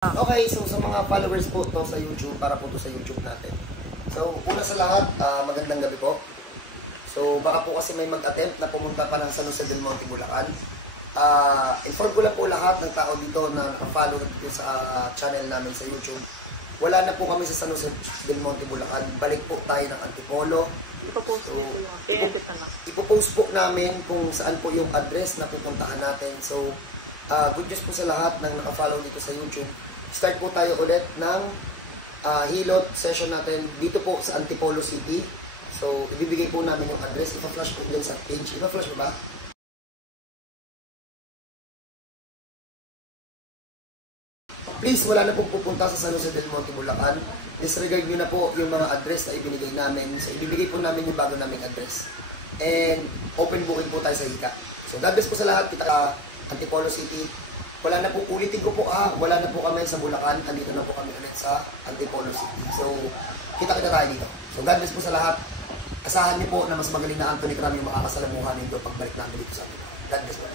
Okay, so sa mga followers po to sa YouTube, para po to sa YouTube natin. So, una sa lahat, magandang gabi po. So, baka po kasi may mag-attempt na pumunta pa ng San Jose del Monte, Bulacan. Inform ko lang po lahat ng tao dito na nakafollow dito sa channel namin sa YouTube. Wala na po kami sa San Jose del Monte, Bulacan. Balik po tayo ng Antipolo. Ipopost po namin kung saan po yung address na pupuntahan natin. So, good news po sa lahat ng nakafollow dito sa YouTube. Start po tayo ulit ng hilot session natin dito po sa Antipolo City. So, ibibigay po namin yung address. Ipa-flash po din sa page. Ipa-flash mo ba? Please, wala na pong pupunta sa San Jose del Monte, Bulacan. Disregard nyo na po yung mga address na ibinigay namin. So, ibibigay po namin yung bago naming address. And, open booking po tayo sa Hika. So, God bless po sa lahat. Kita ka Antipolo City. Wala na po, ulitin ko po wala na po kami sa Bulacan. Andito na po kami ulit sa Antipolo City. So, kita-kita tayo dito. So, God bless po sa lahat. Asahan niyo po na mas magaling na Anthony Cram yung makakasalamuhan nito pagbalik namin dito sa amin. God bless po.